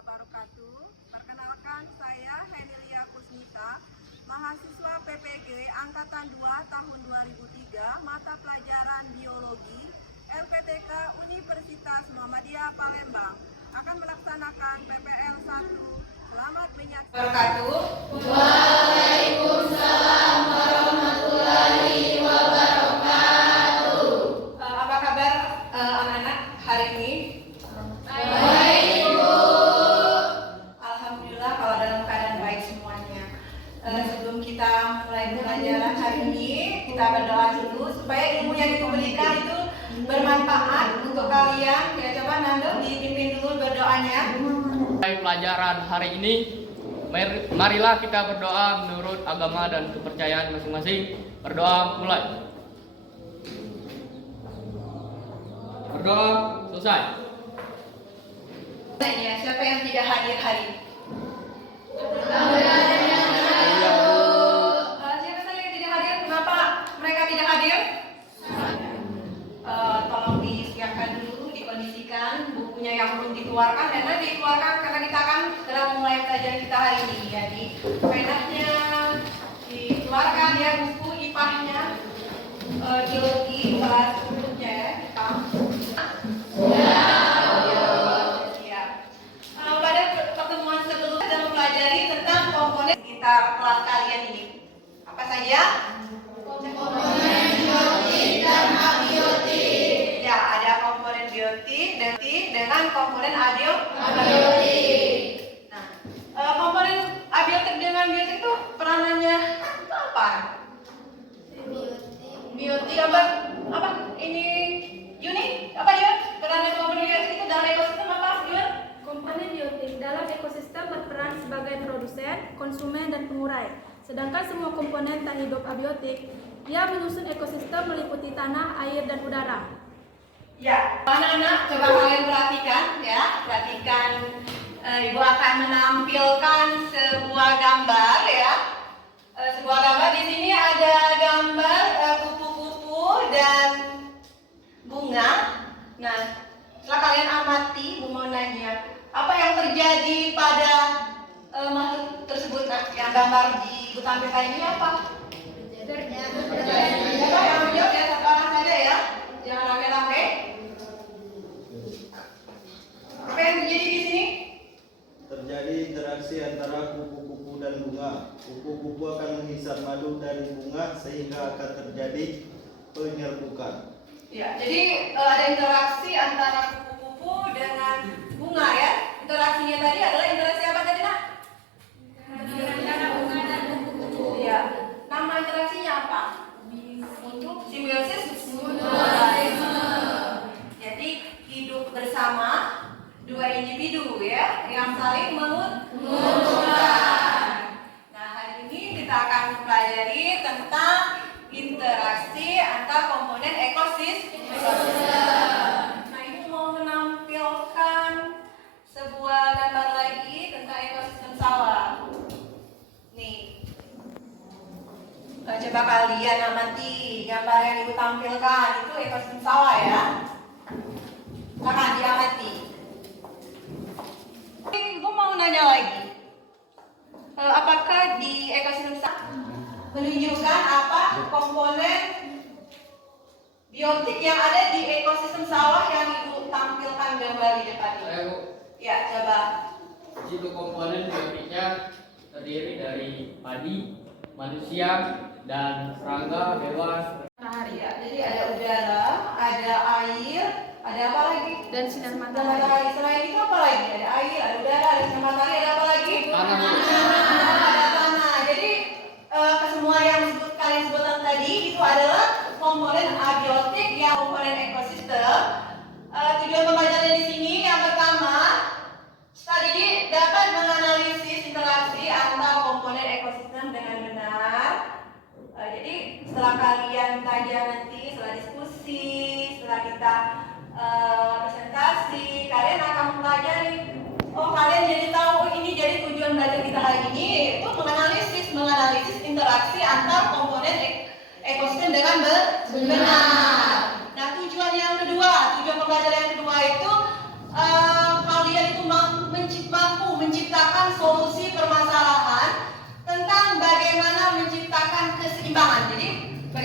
wabarakatuh. Perkenalkan, saya Henilia Kusmita, mahasiswa PPG Angkatan 2 tahun 2003, mata pelajaran Biologi, LPTK Universitas Muhammadiyah Palembang, akan melaksanakan PPL 1. Selamat menyaksikan. Wabarakatuh. Waalaikumsalam warahmatullahi wabarakatuh. Apa kabar anak-anak hari ini? Baik, Bu. Alhamdulillah kalau dalam keadaan baik semuanya. Sebelum kita mulai pelajaran hari ini, kita berdoa dulu supaya ilmu yang diberikan itu bermanfaat untuk kalian. Ya, coba Nando dipimpin dulu berdoanya. Pelajaran hari ini, marilah kita berdoa menurut agama dan kepercayaan masing-masing. Berdoa mulai. Berdoa selesai. Siapa yang tidak hadir hari ini? Siapa saja yang tidak hadir? Kenapa mereka tidak hadir? Tolong disiapkan dulu, dikondisikan bukunya yang belum dikeluarkan dan nanti dikeluarkan karena kita akan segera mulai pelajaran kita hari ini. Jadi penanya dikeluarkan ya, buku IPA-nya, biologi kelas 10-nya ya, kita. Pada pertemuan sebelumnya kita mempelajari tentang komponen sekitar kelas kalian ini. Apa saja? Komponen biotik dan abiotik. Ya, ada komponen biotik dengan komponen abiotik. Nah, komponen abiotik dengan biotik itu peranannya itu apa? Biotik apa? Ini Yuni, apa Yun? Peranan komponen biotik itu dalam ekosistem apa, Yun? Komponen biotik dalam ekosistem berperan sebagai produsen, konsumen, dan pengurai. Sedangkan semua komponen tak hidup abiotik, ia menyusun ekosistem meliputi tanah, air, dan udara. Ya, anak-anak coba kalian perhatikan ya, Ibu akan menampilkan sebuah gambar ya. Sebuah gambar di sini ada gambar kupu-kupu dan bunga. Nah, setelah kalian amati, Bu mau nanya, apa yang terjadi pada makhluk tersebut? Nah, yang gambar di Bu tampilkan ini apa? Coba yang menjawab ya, satu orang saja ya, jangan rame-rame. Apa yang terjadi di sini? Terjadi interaksi antara kupu-kupu dan bunga. Kupu-kupu akan menghisap madu dari bunga sehingga akan terjadi penyerbukan. Ya, jadi ada interaksi antara kupu-kupu dengan bunga ya. Interaksinya tadi adalah interaksi apa tadi, Nak? Antara bunga dan kupu-kupu. Ya. Nama interaksinya apa? Untuk simbiosis. Jadi hidup bersama dua individu ya yang saling menguntungkan. Nah, hari ini kita akan mempelajari tentang interaksi antar komponen ekosistem. Nah, Ibu mau menampilkan sebuah gambar lagi tentang ekosistem sawah. Nih, coba kalian amati gambar yang Ibu tampilkan, itu ekosistem sawah ya. Silakan diamati. Ibu mau nanya lagi, apakah di ekosistem sawah menunjukkan apa komponen biotik yang ada di ekosistem sawah yang Ibu tampilkan gambar di depan ini? Saya, Bu. Ya, coba. Itu komponen biotiknya terdiri dari padi, manusia, dan serangga, hewan. Ya, jadi ada udara, ada air, ada apa lagi? Dan sinar Matahari. matahari. Selain itu apa lagi? Ada air, ada udara, ada sinar matahari, ada apa lagi? Tanah. Ada tanah. Jadi kesemua yang kalian sebutkan tadi itu adalah komponen abiotik yang komponen ekosistem. Tujuan pembelajaran di sini yang pertama, tadi dapat menganalisis interaksi antar komponen ekosistem dengan benar. Jadi setelah kalian kajian nanti, setelah diskusi, setelah kita presentasi, kalian akan mempelajari. Oh, kalian jadi tahu ini jadi tujuan belajar kita hari ini itu menganalisis interaksi antar komponen ekosistem dengan benar. Nah, tujuan yang kedua, tujuan pembelajaran yang kedua itu kalian itu menciptakan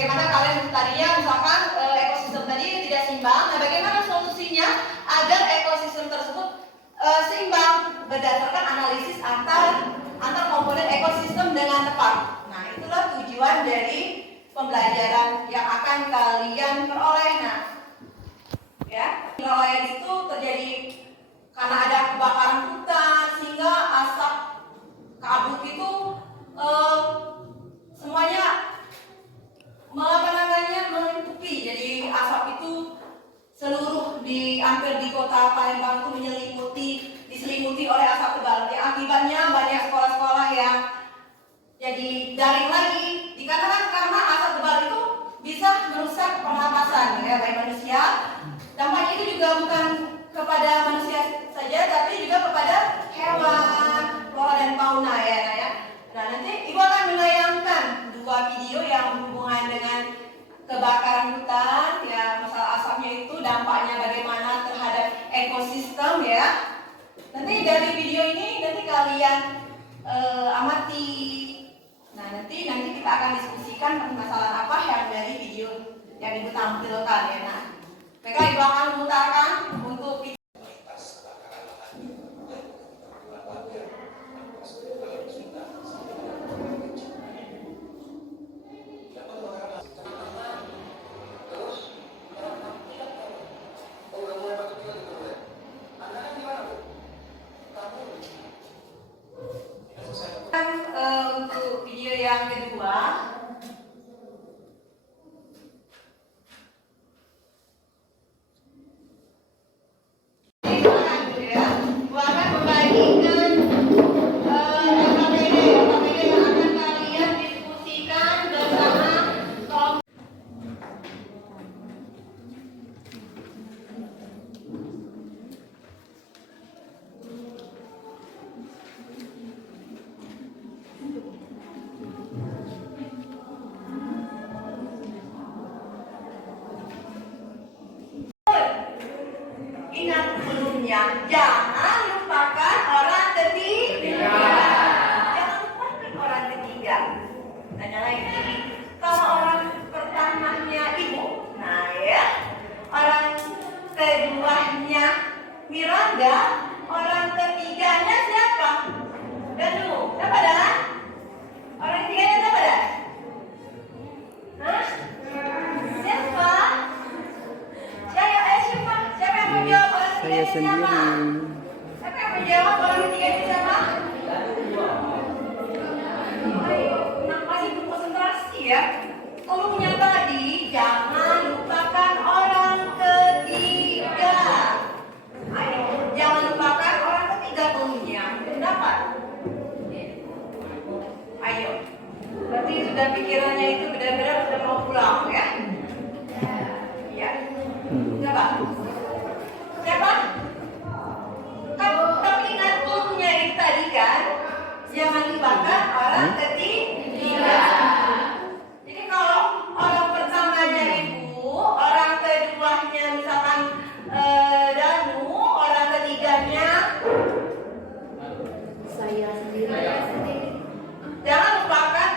bagaimana kalian tadinya misalkan ekosistem tadi tidak seimbang. Nah, bagaimana solusinya agar ekosistem tersebut seimbang berdasarkan analisis antar komponen ekosistem dengan tepat. Nah, itulah tujuan dari pembelajaran yang akan kalian peroleh. Nah, ya, peroleh itu terjadi karena ada kebakaran hutan sehingga asap kabut itu semuanya menutupi. Jadi asap itu seluruh hampir di kota Palembang itu diselimuti oleh asap tebal. Yang akibatnya banyak sekolah-sekolah yang jadi daring lagi dikarenakan karena asap tebal itu bisa merusak pernapasan ya baik manusia. Dampaknya itu juga bukan kepada manusia saja tapi juga kepada hewan, flora dan fauna ya. Nah, nanti Ibu akan menayangkan 2 video yang berhubungan dengan kebakaran hutan ya, masalah asapnya itu dampaknya bagaimana terhadap ekosistem ya. Nanti dari video ini nanti kalian amati. Nah, nanti kita akan diskusikan permasalahan apa yang dari video yang Ibu tampilkan ya. Nah, mereka Ibu akan memutarkan untuk video. Untuk video yang kedua, Ibu akan membagikan LKPD yang akan kalian diskusikan bersama kelompok. Ingat sebelumnya, jangan lupakan orang ketiga. Jangan lupakan orang ketiga. Tanya lagi, kalau orang pertamanya Ibu, nah ya, orang keduanya Miranda, orang ketiganya siapa? Danu, siapa dah? Orang ketiganya siapa dah? Hah? Siapa? Siapa yang menjawab orang ketiganya siapa? Siapa yang menjawab orang ketiganya siapa? Masih berkonsentrasi ya. Tolongnya tadi jangan lupakan orang ketiga. Ayo, jangan lupakan orang ketiga tolongnya. Dapat? Ayo. Berarti sudah pikirannya itu benar-benar sudah mau pulang ya? Ya. Siapa? Siapa? Kamu ingat tolongnya itu tadi kan? Jangan lupakan orang ketiga. Jadi kalau orang pertamanya Ibu, orang keduanya misalkan Danu, orang ketiganya Saya sendiri. jangan lupakan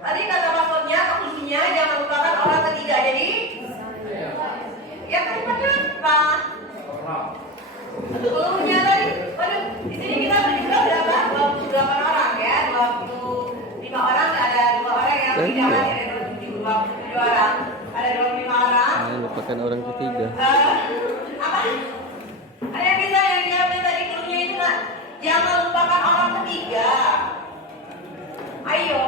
tadi kata maksudnya kuncinya jangan lupakan orang ketiga. Jadi ya kalimatnya apa? Pelurunya tadi, waduh, di sini kita berjumlah berapa? 28 orang ya, 25 orang, ada 2 orang yang tidak hadir, ada 27 orang, ada 25 orang. Lupakan orang ketiga. Apa? Ada yang bisa yang jawabnya tadi pelurunya itu nggak? Jangan lupakan orang ketiga. Ayo.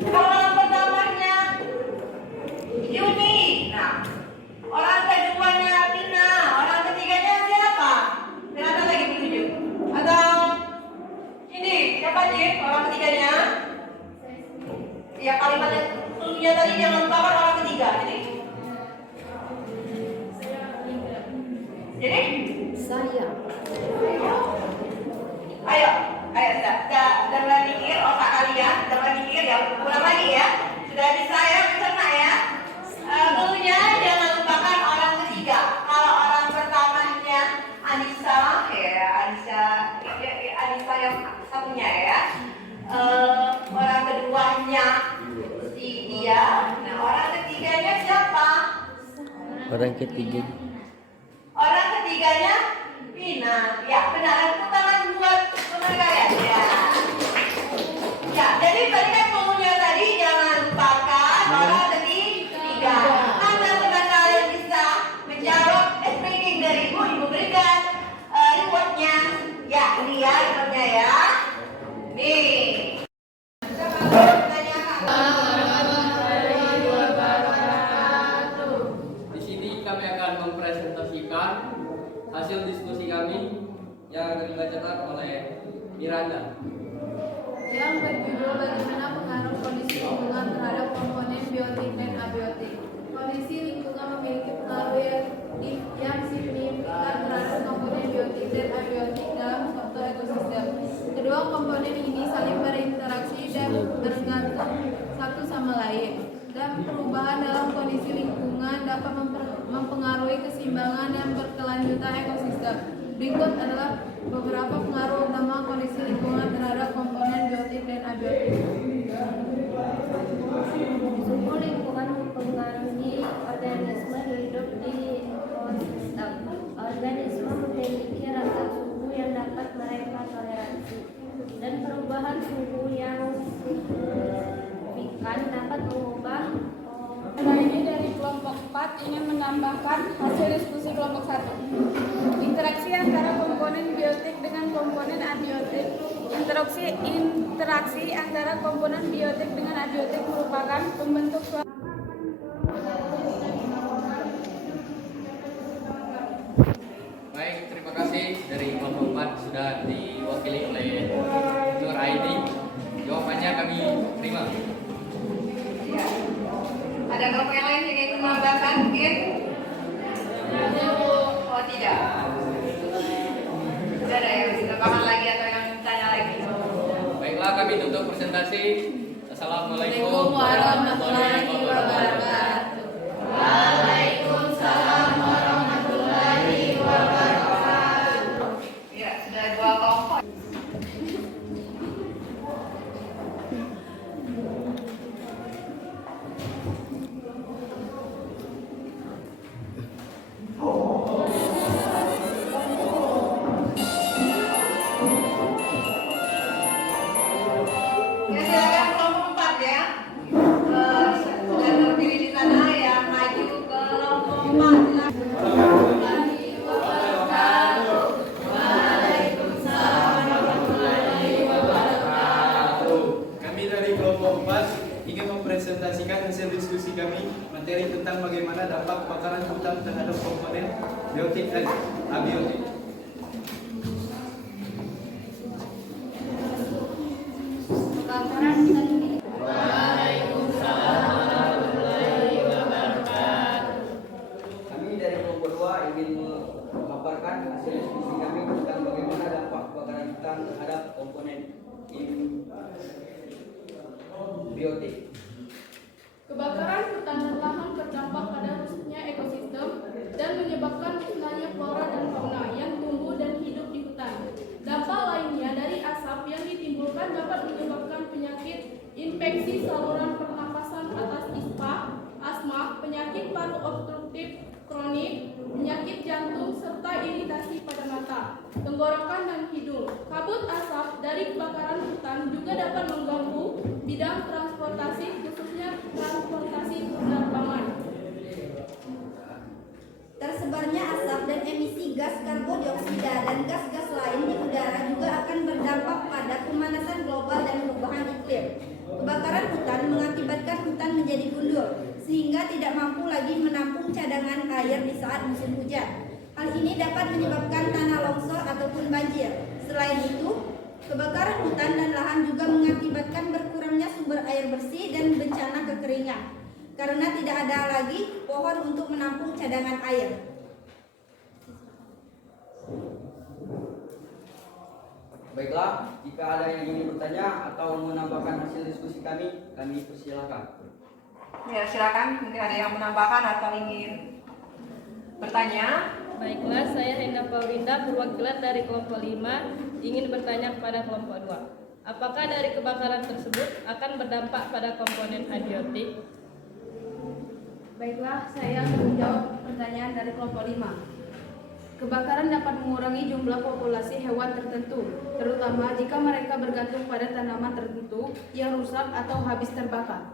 Kalau orang pertamanya Yuni, nah orang keduanya Tina, orang ketiganya siapa? Kenapa lagi ditunjuk? Atau ini siapa sih orang ketiganya? Ya kalimatnya sebelumnya tadi jangan lupakan orang ketiga. Jadi? Saya. Ayo, sudah mulai mikir otak kalian, sudah mulai mikir ya, ulang lagi ya. Sudah bisa ya, mencerna ya. Dulunya jangan lupakan orang ketiga. Kalau orang pertamanya Anissa ya, Anissa yang satunya ya. Orang keduanya si dia. Orang ketiga. Orang ketiganya Vina. Ya, benar. Tepuk tangan buat pemenangnya. Ya. Ya, jadi tadi kan ngomongnya tadi jangan lupakan orang ketiga. Mana teman kalian bisa menjawab speaking dari Ibu berikan rewardnya. Ya, ini ya rewardnya ya. Nih. Di sini kami akan mempresentasikan hasil diskusi kami yang akan dibacakan oleh Miranda. Yang berjudul bagaimana pengaruh kondisi lingkungan terhadap komponen biotik dan abiotik. Kondisi lingkungan memiliki pengaruh yang signifikan terhadap komponen biotik dan abiotik dalam suatu ekosistem. Kedua komponen ini saling berinteraksi dan bergantung satu sama lain. Dan perubahan dalam kondisi lingkungan dapat mempengaruhi keseimbangan dan berkelanjutan ekosistem. Berikut adalah beberapa pengaruh utama kondisi lingkungan terhadap komponen biotik dan abiotik. Suhu lingkungan mempengaruhi organisme hidup di ekosistem. Organisme memiliki rata suhu yang dapat mereka toleransi, dan perubahan suhu yang signifikan dapat mengubah. Ini dari kelompok 4 ingin menambahkan hasil diskusi kelompok 1. Interaksi antara komponen biotik dengan komponen abiotik. Interaksi antara komponen biotik dengan abiotik merupakan pembentuk suatu. Baik, terima kasih dari kelompok 4 sudah diwakili oleh Nur Aini. Jawabannya kami terima. Ya. Ada kelompok yang lain yang ingin menambahkan mungkin? Oh tidak. Tidak ada yang menambahkan lagi atau yang tanya lagi? Baiklah, kami tutup presentasi. Assalamualaikum Assalamualaikum warahmatullahi wabarakatuh. Waalaikumsalam warahmatullahi wabarakatuh. Ya, sudah dua kelompok. Ya, silakan kelompok 4 ya. Sudah terpilih di sana yang maju ke kelompok 4. Kami dari kelompok 4 ingin mempresentasikan hasil diskusi kami materi tentang bagaimana dampak kebakaran hutan terhadap komponen biotik dan abiotik. Kebakaran hutan ini Kami dari kelompok 2 ingin memaparkan hasil diskusi kami tentang bagaimana dampak kebakaran hutan terhadap komponen biotik. Kebakaran hutan dan lahan berdampak pada rusaknya ekosistem dan menyebabkan musnahnya flora dan fauna yang tumbuh dan hidup di hutan. Dampak lainnya dari asap yang ditimbulkan dapat menyebabkan penyakit infeksi saluran pernapasan atas ISPA, asma, penyakit paru obstruktif kronik, penyakit jantung, serta iritasi pada mata, tenggorokan, dan hidung. Kabut asap dari kebakaran hutan juga dapat mengganggu bidang transportasi, khususnya transportasi penerbangan. tersebarnya asap dan emisi gas karbodioksida dan gas-gas lain di udara juga akan berdampak pada pemanasan global dan perubahan iklim. Kebakaran hutan mengakibatkan hutan menjadi gundul, sehingga tidak mampu lagi menampung cadangan air di saat musim hujan. Hal ini dapat menyebabkan tanah longsor ataupun banjir. Selain itu, kebakaran hutan dan lahan juga mengakibatkan berkurangnya sumber air bersih dan bencana kekeringan, karena tidak ada lagi pohon untuk menampung cadangan air. Baiklah, jika ada yang ingin bertanya atau menambahkan hasil diskusi kami persilahkan. Ya, silakan. Mungkin ada yang menambahkan atau ingin bertanya. Baiklah, saya Renda Paulinda, perwakilan dari kelompok 5, ingin bertanya kepada kelompok 2. Apakah dari kebakaran tersebut akan berdampak pada komponen abiotik? Baiklah, saya akan menjawab pertanyaan dari kelompok 5. Kebakaran dapat mengurangi jumlah populasi hewan tertentu, terutama jika mereka bergantung pada tanaman tertentu yang rusak atau habis terbakar.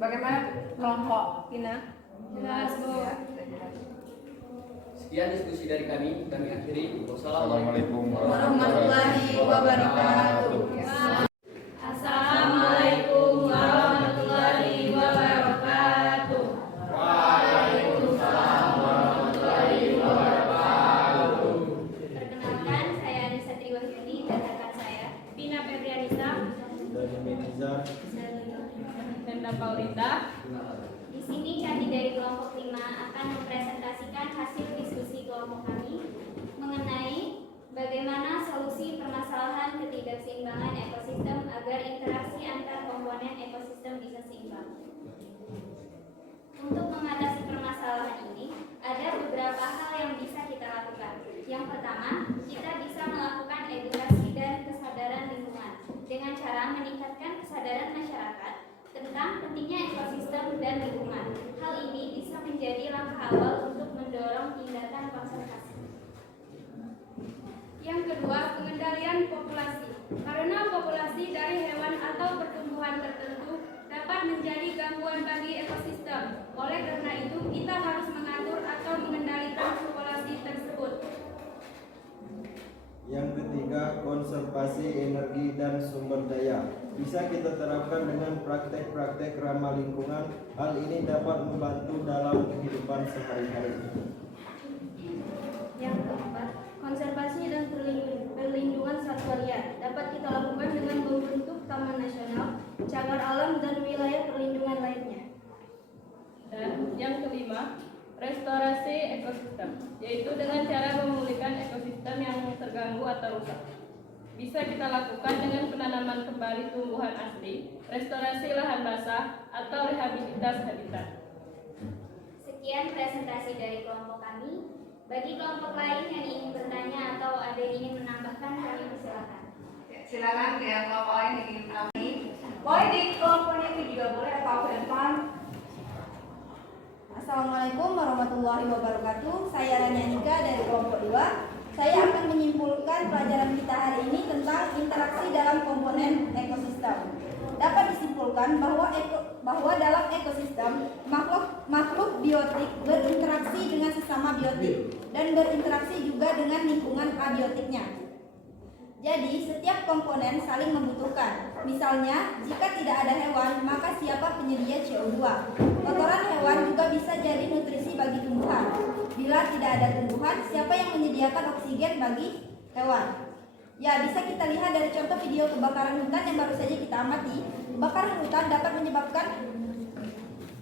Bagaimana kelompok Ina? Jelas, Bu. Sekian diskusi dari kami akhiri. Assalamualaikum warahmatullahi wabarakatuh. Assalamualaikum warahmatullahi wabarakatuh. Perkenalkan, saya Anissa Triwahyuni dan rekan saya Pina Febrianisa, Dari Meniza. Henda Paulinda. Di sini kami dari kelompok 5 akan mempresentasikan hasil diskusi kelompok kami mengenai bagaimana solusi permasalahan ketidakseimbangan ekosistem agar interaksi antar komponen ekosistem bisa seimbang. Untuk mengatasi permasalahan ini, ada beberapa hal yang bisa kita lakukan. Yang pertama, kita bisa melakukan edukasi dan kesadaran lingkungan dengan cara meningkatkan kesadaran masyarakat tentang pentingnya ekosistem dan lingkungan. Hal ini bisa menjadi langkah awal untuk mendorong tindakan konservasi. Yang kedua, pengendalian populasi. Karena populasi dari hewan atau pertumbuhan tertentu dapat menjadi gangguan bagi ekosistem. Oleh karena itu, kita harus mengatur atau mengendalikan populasi tersebut. Yang ketiga, konservasi energi dan sumber daya. Bisa kita terapkan dengan praktek-praktek ramah lingkungan. Hal ini dapat membantu dalam kehidupan sehari-hari. Yang keempat, konservasi dan perlindungan satwa liar dapat kita lakukan dengan membentuk taman nasional, cagar alam, dan wilayah perlindungan lainnya. Dan yang kelima, restorasi ekosistem, yaitu dengan cara memulihkan ekosistem yang terganggu atau rusak. Bisa kita lakukan dengan penanaman kembali tumbuhan asli, restorasi lahan basah, atau rehabilitas habitat. Sekian presentasi dari kelompok kami. Bagi kelompok lain yang ingin bertanya atau ada yang ingin menambahkan, kami persilakan. Silakan ya, kelompok lain yang ingin kami. Boleh di kelompoknya itu juga boleh atau ke depan. Assalamualaikum warahmatullahi wabarakatuh. Saya Rania Nika dari kelompok 2. Saya akan menyimpulkan pelajaran kita hari ini tentang interaksi dalam komponen ekosistem. Dapat disimpulkan bahwa dalam ekosistem makhluk biotik berinteraksi dengan sesama biotik dan berinteraksi juga dengan lingkungan abiotiknya. Jadi setiap komponen saling membutuhkan. Misalnya, jika tidak ada hewan, maka siapa penyedia CO2? Kotoran hewan juga bisa jadi nutrisi bagi tumbuhan. Bila tidak ada tumbuhan, siapa yang menyediakan oksigen bagi hewan? Ya, bisa kita lihat dari contoh video kebakaran hutan yang baru saja kita amati. Kebakaran hutan dapat menyebabkan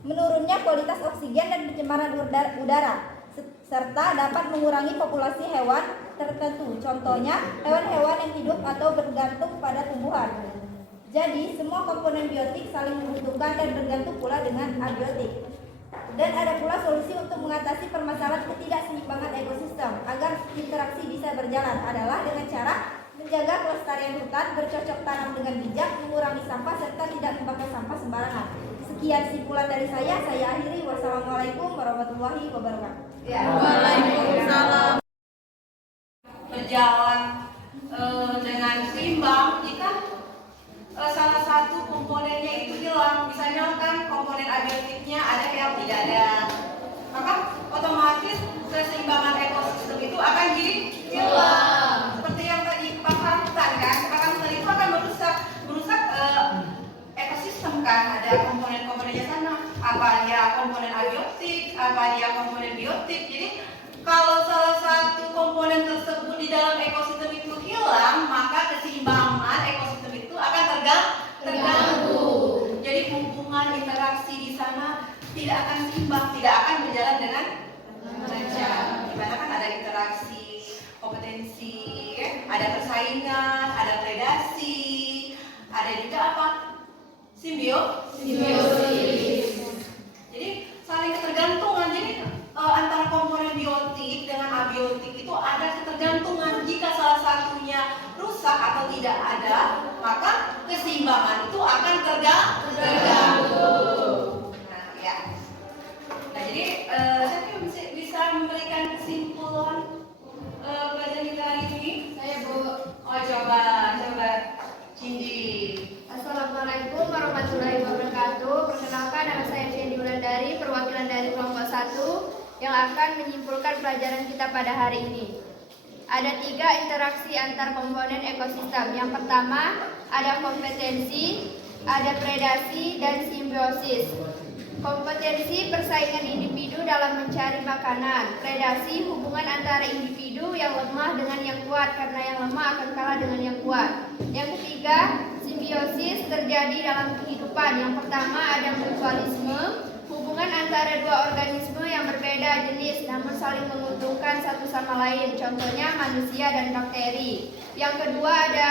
menurunnya kualitas oksigen dan pencemaran udara, serta dapat mengurangi populasi hewan tertentu. Contohnya, hewan-hewan yang hidup atau bergantung pada tumbuhan. Jadi, semua komponen biotik saling membutuhkan dan bergantung pula dengan abiotik. Dan ada pula solusi untuk mengatasi permasalahan ketidakseimbangan ekosistem agar interaksi bisa berjalan adalah dengan cara menjaga kelestarian hutan, bercocok tanam dengan bijak, mengurangi sampah, serta tidak membuang sampah sembarangan. Sekian simpulan dari saya akhiri. Wassalamualaikum warahmatullahi wabarakatuh. Ya, waalaikumsalam. Berjalan dengan seimbang jika salah satu komponennya itu hilang. Misalnya kan komponen abiotiknya ada yang tidak ada, maka otomatis keseimbangan ekosistem itu akan jadi hilang. Seperti yang tadi kebakaran hutan kan, kebakaran hutan itu akan merusak ekosistem kan. Ada komponen-komponennya sana, apa dia komponen abiotik, apa dia komponen biotik. Jadi kalau salah satu komponen tersebut di dalam ekosistem itu hilang, maka keseimbangan ekosistem itu akan terganggu. Jadi hubungan interaksi di sana tidak akan seimbang, tidak akan berjalan dengan lancar. Dimana kan ada interaksi, kompetensi, ada persaingan, ada predasi, ada juga apa? Simbiosis. Jadi saling ketergantungan. Jadi antara komponen biotik dengan abiotik itu ada ketergantungan. Jika salah satunya rusak atau tidak ada, maka keseimbangan itu akan terganggu. Nah, satu yang akan menyimpulkan pelajaran kita pada hari ini. Ada 3 interaksi antar komponen ekosistem. Yang pertama, ada kompetensi, ada predasi, dan simbiosis. Kompetensi persaingan individu dalam mencari makanan. Predasi hubungan antara individu yang lemah dengan yang kuat karena yang lemah akan kalah dengan yang kuat. Yang ketiga, simbiosis terjadi dalam kehidupan. Yang pertama ada mutualisme, hubungan antara 2 organisme yang berbeda jenis namun saling menguntungkan satu sama lain. Contohnya manusia dan bakteri. Yang kedua ada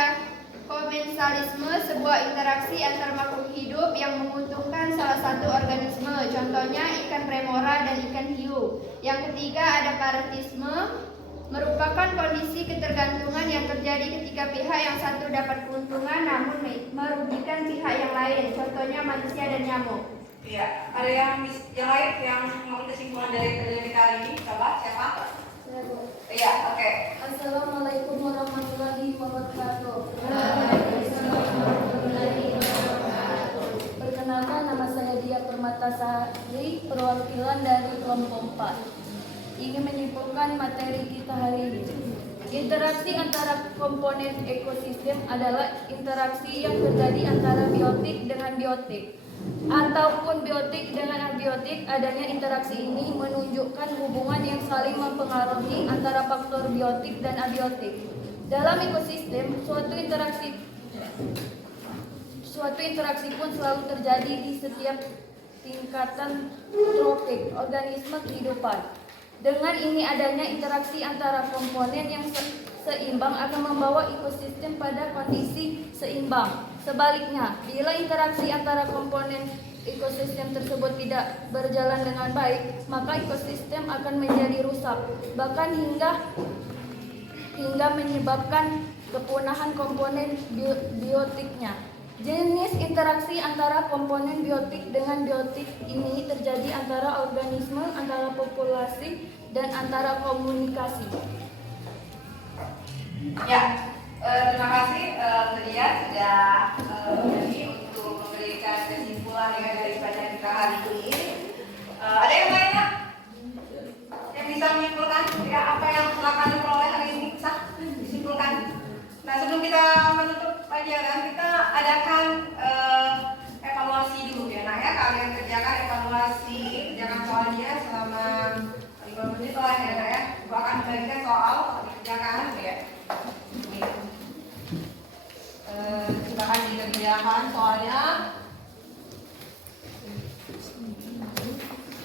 komensalisme, sebuah interaksi antar makhluk hidup yang menguntungkan salah satu organisme, contohnya ikan remora dan ikan hiu. Yang ketiga ada paretisme, merupakan kondisi ketergantungan yang terjadi ketika pihak yang satu dapat keuntungan namun merugikan pihak yang lain, contohnya manusia dan nyamuk. Iya, ada yang lain yang mau kesimpulan dari kita hari ini? Coba, siapa? Iya, oke. Assalamualaikum warahmatullahi wabarakatuh. Perkenalkan, nama saya Dia Permatasari, perwakilan dari kelompok 4. Ingin menyimpulkan materi kita hari ini. Interaksi antara komponen ekosistem adalah interaksi yang terjadi antara biotik dengan biotik ataupun biotik dengan abiotik. Adanya interaksi ini menunjukkan hubungan yang saling mempengaruhi antara faktor biotik dan abiotik. Dalam ekosistem, suatu interaksi pun selalu terjadi di setiap tingkatan trofik organisme kehidupan. Dengan ini adanya interaksi antara komponen yang seimbang akan membawa ekosistem pada kondisi seimbang. Sebaliknya, bila interaksi antara komponen ekosistem tersebut tidak berjalan dengan baik, maka ekosistem akan menjadi rusak, bahkan hingga menyebabkan kepunahan komponen biotiknya. Jenis interaksi antara komponen biotik dengan biotik ini terjadi antara organisme, antara populasi, dan antara komunikasi. Ya, terima kasih Nadia sudah berani untuk memberikan kesimpulan dari pelajaran kita hari ini. Ada yang lainnya yang bisa menyimpulkan ya apa yang akan diperoleh hari ini bisa disimpulkan. Nah, sebelum kita menutup pelajaran, kita adakan evaluasi dulu ya. Nah ya, kalian kerjakan soalnya selama 5 menit lah ya. Nah ya, gua akan membagikan soal dikerjakan ya. Silakan dikerjakan soalnya.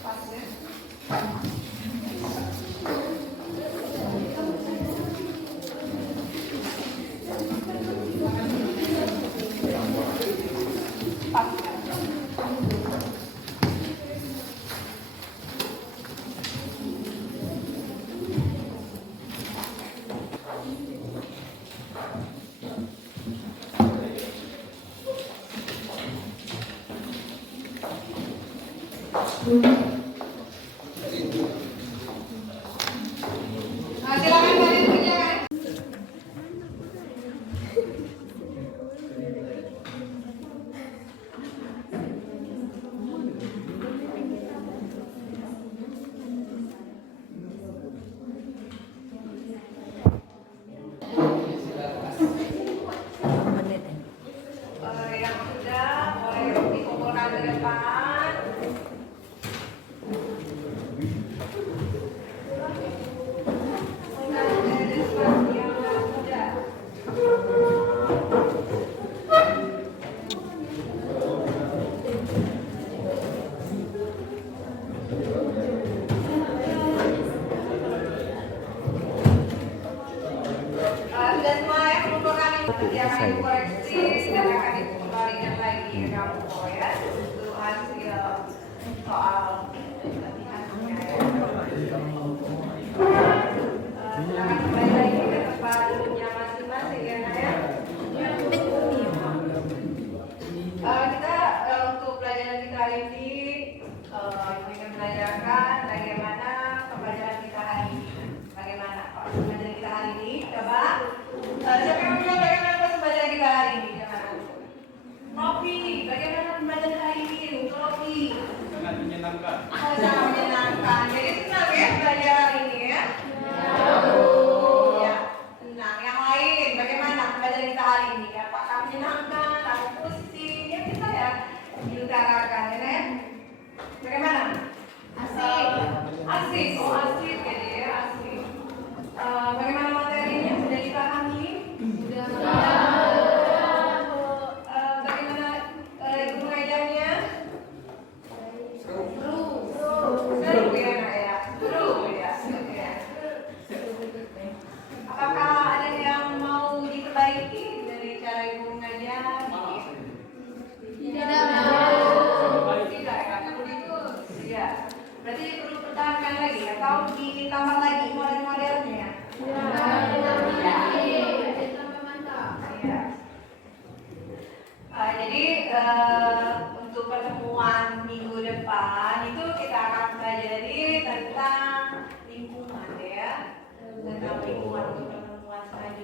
Pas ya. Nah, silakan kalian kerjakan. Yang sudah boleh dikumpulkan ke depan. Sudah semua ya kumpulkan ini. Nanti akan dikoreksi dan akan dikembalikan lagi ke kamu ya untuk hasil soal latihannya ya. Silakan kembali lagi ke tempat duduknya masing-masing ya Naya. Kita untuk pelajaran kita hari ini ingin belajarkan bagaimana pembelajaran kita hari ini. Bagaimana pembelajaran kita hari ini? Coba siapa yang bilang bagaimana pembelajaran kita hari ini? Rofi, bagaimana pembelajaran hari ini? Rofi. Sangat menyenangkan. Oh, sangat menyenangkan.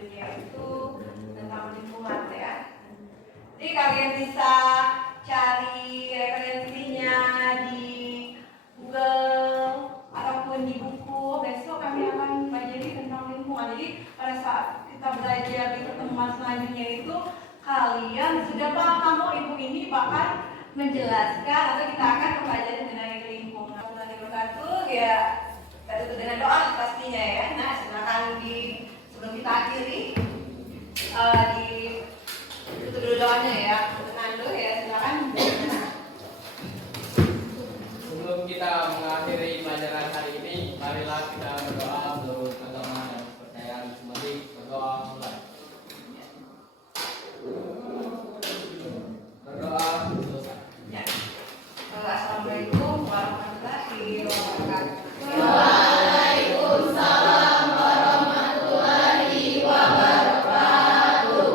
modulnya itu tentang lingkungan ya. Jadi kalian bisa cari referensinya di Google ataupun di buku. Besok kami akan pelajari tentang lingkungan. Jadi pada saat kita belajar di pertemuan selanjutnya itu kalian sudah paham, oh ibu ini bakal menjelaskan atau kita akan mempelajari mengenai lingkungan. Tuhan diberkati ya. Kita tutup dengan doa pastinya ya. Nah, silakan sebelum kita akhiri tutup dulu doanya ya. Tenang dulu ya, silakan. Sebelum kita mengakhiri pelajaran